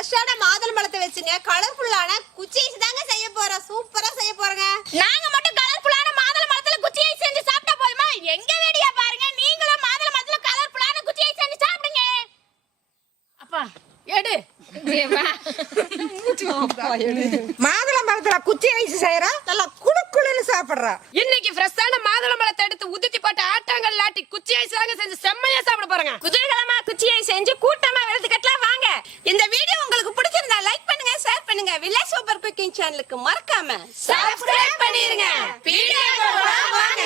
ஃப்ரெஷ்ஷான மாதுளை பழத்தை வச்சுங்க கலர்ஃபுல்லான குச்சி ஐஸ் தாங்க செய்ய போறோம். சூப்பரா செய்ய போறோங்க. நாங்க மட்டும் கலர்ஃபுல்லான மாதுளை பழத்துல குச்சி ஐஸ் செஞ்சு சாப்பிட்டா போதுமா? எங்க வீடியோ பாருங்க, நீங்களும் மாதுளை பழத்துல கலர்ஃபுல்லான குச்சி ஐஸ் செஞ்சு சாப்பிடுங்க. அப்பா எடு மாதுளை பழத்துல குச்சி ஐஸ் செய்யறா, நல்லா குளுக்குளுன்னு சாப்பிடுறா. இன்னைக்கு ஃப்ரெஷ்ஷான மாதுளை பழத்தை எடுத்து உதிர்த்தி போட்டு ஆட்டாங்கல் லாட்டி குச்சி ஐஸ் தாங்க செஞ்சு செம்மையா சாப்பிட போறோங்க. குதூகலமா குச்சி ஐஸ் செஞ்சு கூட்டமா வெளுத்து கட்டலாம் வாங்க. இந்த வீடியோ உங்களுக்கு பிடிச்சிருந்தா லைக் பண்ணுங்க, ஷேர் பண்ணுங்க. வில்லேஜ் சூப்பர் குக்கிங் சேனலுக்கு மறக்காம சப்ஸ்கிரைப் பண்ணிருங்க. வீடியோக்குள்ள போலாம் வாங்க.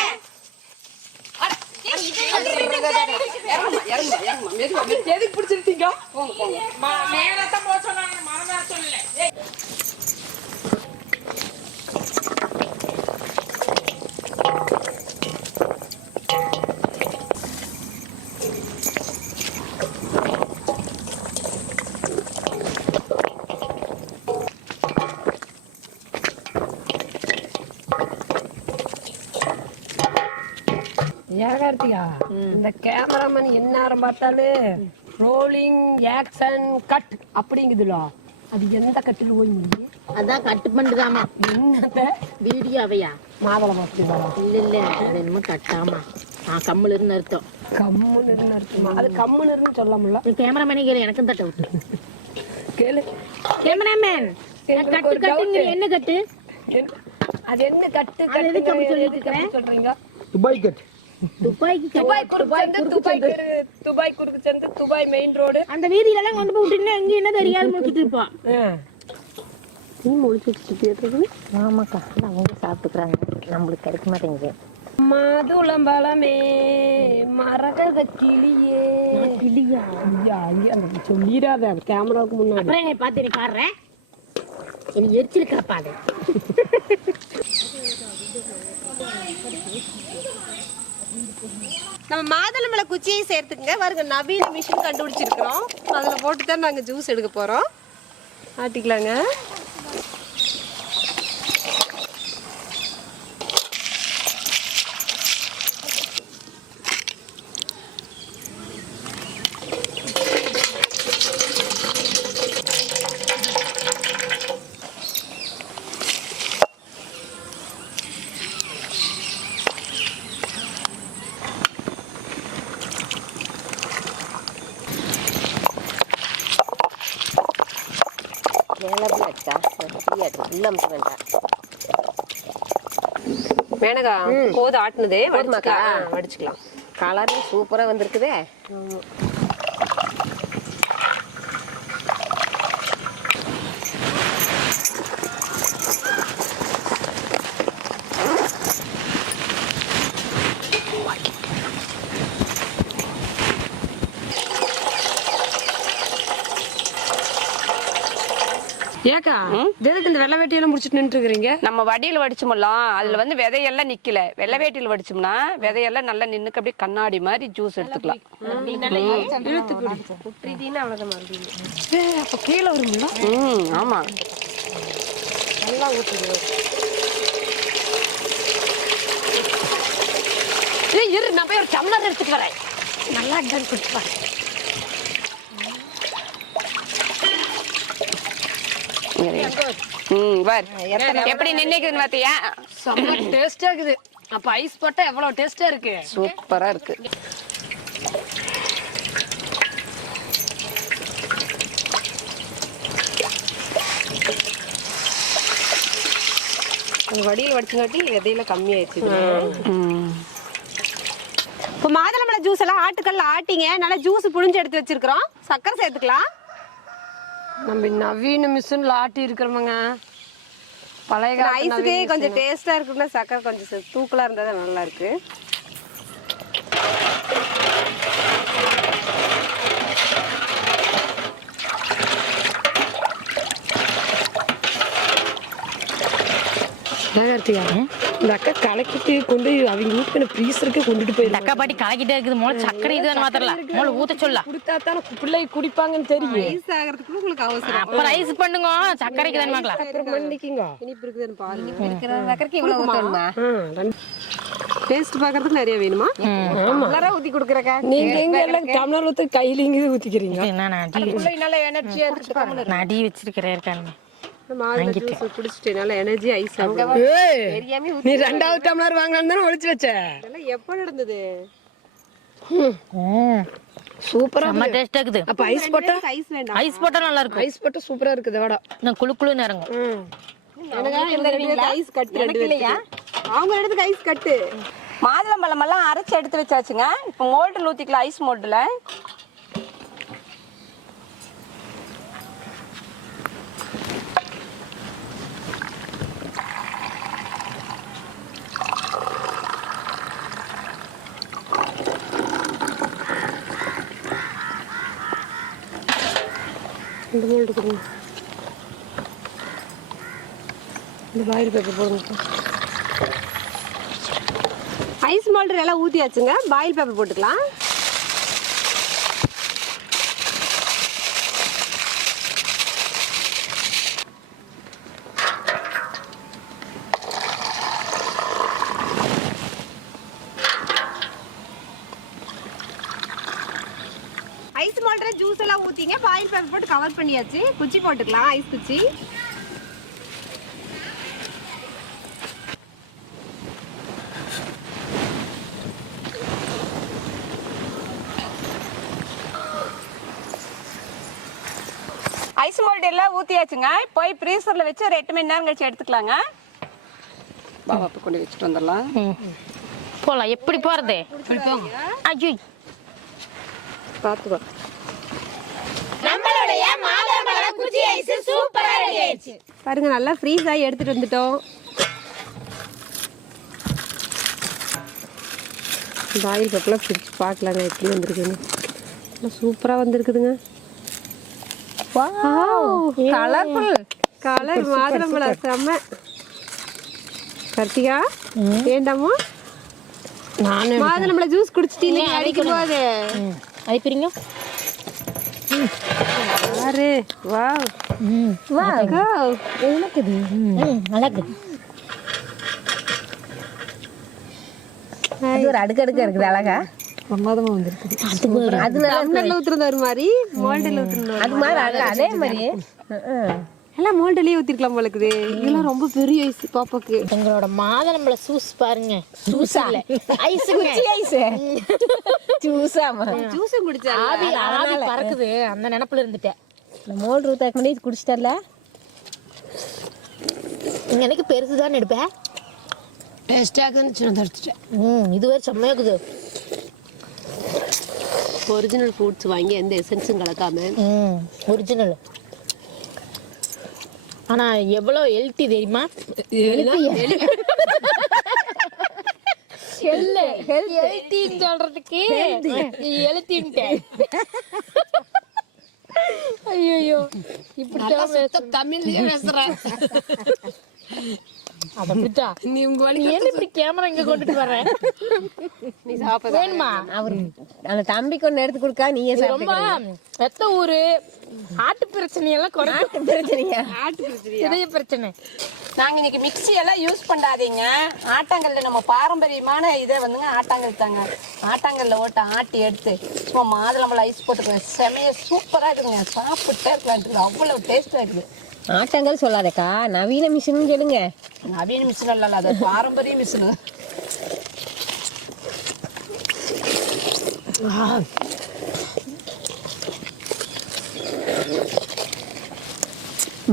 எதுக்கு பிடிச்சிருக்கீங்க? மேலதான் போக சொன்னாங்க, மனதா சொல்லல. ஏகார்த்திகா, இந்த கேமராமேன் எந்நேரம் பார்த்தாலும் ரோலிங் ஆக்ஷன் கட் அப்படிங்குதுல, அது எந்த கட்டில் போய் முடியும்? அதான் கட்டு பண்ணுதாமா. என்னத்த வீடியோவையா? மாதுளை பார்த்துதா? இல்ல அது என்னமோ கட்டாமா. கம்முல இருந்து அர்த்தம். கம்முன்னு அர்த்தமா? அது கம்முன்னு சொல்ல முடியல. கேமராமேனே கேளு, எனக்கும் தட்ட விட்டு கேளு. கேமராமேன் கட்டு கட்டுங்க, என்ன கட்டு? அது என்ன கட்டு? அது எதுக்கு அப்படி சொல்லிட்டு இருக்கறேன்? சொல்றீங்க துபாய் கட். துபாய்க்கு துபாய் குறுக்கு சேர்ந்து துபாய் மெயின் ரோடு. அந்த வீதியில எல்லாம் கொண்டு போய் விட்டுன்னா எங்க என்ன தெரியாது முடிச்சிட்டு இருப்பான். நீ முடிச்சிட்டு பேசுறது? ஆமாக்கா, அவங்க சாப்பிட்டுக்கிறாங்க, நம்மளுக்கு கிடைக்க மாட்டேங்குது. மாதுளம் பழமே மரகத கிளியே. இல்லையா? அந்த சொல்லிடாத கேமராவுக்கு முன்னாடி. அப்புறம் என்னை பார்த்து நீ பாடுறேன், எனக்கு எரிச்சல் காப்பாது. நம்ம மாதுளை பழ குச்சியை சேர்த்துக்குங்க. பாருங்க, நவீன மிஷின் கண்டுபிடிச்சிருக்கிறோம். அதில் போட்டு தான் நாங்கள் ஜூஸ் எடுக்க போகிறோம். ஆட்டிக்கலாங்க. மேனகா, கோது ஆட்டுனதே வடிச்சுக்கலாம். கலர் சூப்பரா வந்திருக்குதே. ஏக்கா, எதுக்கு இந்த வெள்ளை வேட்டியெல்லாம் முடிச்சிட்டு நின்று இருக்கீங்க? நம்ம வடியில வடிச்சோம்லாம், அதுல வந்து விதையெல்லாம் நிக்கல. வெள்ளை வேட்டியில வடிச்சோம்னா விதையெல்லாம் நல்லா நின்னுக்கு அப்படியே கண்ணாடி மாதிரி ஜூஸ் எடுத்துக்கலாம். அப்ப கீழே வருங்களா? ஆமா, நல்லா ஊற்றுது. இரு, நான் போய் ஒரு டம்ளர் எடுத்துட்டு வரேன். நல்லா இருக்கான்னு குடிச்சு பாரு. எப்படி நின்னுக்குதுன்னு பாத்தியா? செம்ம டேஸ்டா இருக்குது. அப்ப ஐஸ் போட்டா எவ்வளவு டேஸ்டா இருக்கு. சூப்பரா இருக்கு. வடியில் வடிச்சுங்காட்டி விதையில கம்மியாயிடுச்சு. இப்போ மாதுளை பழ ஜூஸ் எல்லாம் ஆட்டுக்கல்ல ஆட்டிங்க, நல்லா ஜூஸ் புழிஞ்சு எடுத்து வச்சிருக்கிறோம். சக்கரை சேர்த்துக்கலாம். நம்ம நவீன மிஷின்ல ஆட்டி இருக்கிறோமுங்க. பழைய கால ஐஸுக்கே கொஞ்சம் டேஸ்டா இருக்குன்னா சக்கரை கொஞ்சம் தூக்கலா இருந்தா தான் நல்லா இருக்கு. இந்த அக்கா கலக்கிட்டு கொண்டு அவங்க ஊத்தின ஃப்ரீசருக்கு கொண்டுட்டு போயிரு. அக்கா பாட்டி கலக்கிட்டே இருக்குது. மோள சக்கரை இது மாத்திரல. மோள ஊத்த சொல்ல. குடுத்தா தானே பிள்ளை குடிப்பாங்கன்னு தெரியும். ஐஸ் ஆகிறதுக்கு உங்களுக்கு அவசரம். அப்புறம் ஐஸ் பண்ணுங்க. சக்கரைக்கு தானே மாக்கலாம். அப்புறம் பண்ணிக்கிங்க. இனிப்பு இருக்குதுன்னு பாருங்க. இருக்கிற சக்கரைக்கு இவ்வளவு ஊத்தணுமா? டேஸ்ட் பார்க்கறதுக்கு நிறைய வேணுமா? கலரா ஊத்தி கொடுக்குறக்கா. நீங்க எங்க எல்லாம் டம்ளர் ஊத்தி கையில இங்க ஊத்திக்கிறீங்க. நான் அடி நல்ல எனர்ஜியா இருக்கு. நான் அடி வச்சிருக்கிறேன் இருக்கானுங்க. மாதுளை ஜூஸ் குடிச்சிட்டு நல்ல எனர்ஜி ஐஸ் ஆகும். ஏய், நீ ரெண்டாவது டம்ளர் வாங்கலாம்னு தானே ஒளிச்சு வச்ச. இதெல்லாம் எப்ப நடந்தது? சூப்பரா செம்ம டேஸ்டா இருக்குது. அப்ப ஐஸ் போட்டா ஐஸ் வேண்டாம். ஐஸ் போட்டா நல்லா இருக்கும். ஐஸ் போட்டா சூப்பரா இருக்குது வாடா. நான் குளு குளுன்னு இறங்கும். ஐஸ் கட்டு இல்லையா? அவங்க இடத்துக்கு ஐஸ் கட்டு. மாதுளம்பழம் எல்லாம் அரைச்சு எடுத்து வச்சாச்சுங்க. இப்போ மோல்டில் ஊற்றிக்கலாம். ஐஸ் மோல்டில் இந்த மோல்டு கொடுங்க. இந்த பாயில் பேப்பர் போடுங்க. ஐஸ் மோல்டர் எல்லாம் ஊற்றியாச்சுங்க. பாயில் பேப்பர் போட்டுக்கலாம். ஐஸ் மோல்டர் ஜூஸ் எல்லாம் ஊற்றிங்க. பாயில் பேப்பர் போட்டு கவர் பண்ணியாச்சு. குச்சி போட்டுக்கலாம். ஐஸ் குச்சி. ஐஸ் மோல்டு எல்லாம் ஊற்றியாச்சுங்க. போய் ஃப்ரீசரில் வச்சு ஒரு 8 மணி நேரம் கழிச்சு எடுத்துக்கலாங்க. பாபா இப்போ கொண்டு வச்சுட்டு வந்துடலாம். போலாம். எப்படி போறது? ஐயோ பார்த்துக்கோ. நம்மளுடைய மாதுளம்பழ குச்சி ஐஸ் சூப்பரா ரெடி ஆயிடுச்சு. பாருங்க, நல்லா ஃப்ரீஸ் ஆகி எடுத்துட்டு வந்துட்டோம். பாயில் பேப்பர்லாம் பிரிச்சு பார்க்கலாங்க எப்படி வந்திருக்குன்னு. சூப்பரா வந்திருக்குதுங்க. கலர்ஃபுல் கலர் மாதுளம்பழம் செம்ம. கார்த்திகா ஏண்டாமோ மாதுளம்பழம் ஜூஸ் குடிச்சிட்டீங்க அடிக்கும் போது. அடிப்பீங்க. பாரு. Wow wow. எனக்குது. நல்லா இருக்குது. அது ஒரு அடுக்கடுக்க இருக்குது. அழகா பிரமாதமா வந்திருக்குது. அது டம்ளர்ல ஊத்துறது ஒரு மாதிரி, மோல்டில் ஊத்துறது அது மாதிரி அழகா அதே மாதிரி எல்லாம் மோல்டிலேயே ஊத்திருக்கலாம் போல இருக்குது. இதெல்லாம் ரொம்ப பெரிய ஐஸ் பாப்பாக்கு. எங்களோட மாதுளம்பழ ஜூஸ் பாருங்க. ஜூஸ் இல்ல ஐஸ். குச்சி ஐஸ் ஜூஸாமா ஜூஸும் குடிச்சா ஆவி ஆவி பறக்குது. அந்த நினைப்புல இருந்துட்டேன். மோல் ரூத்தாக்கு பண்ணி குடிச்சிட்டல. எனக்கு பெருசுதான் எடுப்பேன். டேஸ்டா இருக்குன்னு சின்னதா எடுத்துட்டேன். இதுவே செம்மையா இருக்குது. ஒரிஜினல் ஃப்ரூட்ஸ் வாங்கி எந்த எசன்ஸும் கலக்காம. ஒரிஜினல். ஆனா எவ்வளவு ஹெல்த்தி தெரியுமா? ஹெல்த்தின்னு சொல்றதுக்கு ஹெல்த்தின்ட்டேன். ஐயோ இப்படி தமிழ்லயே பேசுறேன். அத விட்டா நீ உங்க ஏன் இப்படி கேமரா இங்க கொண்டுட்டு வர்றேன்? நீ சாப்பிட வேணுமா? அவரு அந்த தம்பிக்கு ஒண்ணு எடுத்து கொடுக்கா. நீயே ரொம்ப எத்த ஊரு ஆட்டு பிரச்சனை எல்லாம் குறைக்கும். பிரச்சனையா? இதய பிரச்சனை. நாங்கள் இன்னைக்கு மிக்ஸி எல்லாம் யூஸ் பண்ணாதீங்க. ஆட்டாங்கல்ல நம்ம பாரம்பரியமான இதை வந்துங்க ஆட்டாங்கல் தாங்க. ஆட்டாங்கல்ல ஓட்ட ஆட்டி எடுத்து சும்மா மாதுளம்பழம் ஐஸ் போட்டுக்குவேன். செமைய சூப்பராக இருக்குதுங்க. சாப்பிட்டே இருக்கலாம். அவ்வளோ டேஸ்ட்டாக இருக்குது. ஆட்டங்கள் சொல்லாதக்கா, நவீன மிஷின் சொல்லுங்க. நவீன மிஷின் இல்ல, அது பாரம்பரிய மிஷினு.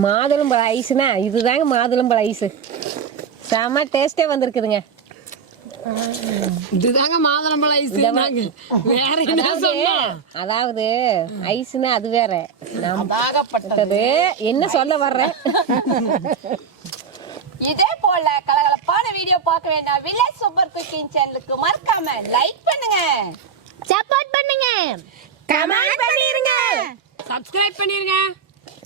மாதுளம்பழ ஐஸ்னா இதுதாங்க மாதுளம்பழ ஐஸ். செம டேஸ்டே வந்திருக்குதுங்க. இதுதாங்க மாதுளம்பழ ஐஸ். வேற என்ன சொல்லணும்? அதாவது ஐஸ்னா அது வேற. அதாகப்பட்டது. என்ன சொல்ல வர்றேன்? இதே போல கலகலப்பான வீடியோ பார்க்க வேண்டாம் வில்லேஜ் சூப்பர் குக்கிங் சேனலுக்கு மறக்காம லைக் பண்ணுங்க, சப்போர்ட் பண்ணுங்க, கமெண்ட் பண்ணிருங்க, சப்ஸ்கிரைப் பண்ணிருங்க.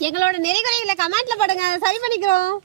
எங்களோட நெறிகுறைகளை கமெண்ட்ல போடுங்க. சரி பண்ணிக்கிறோம்.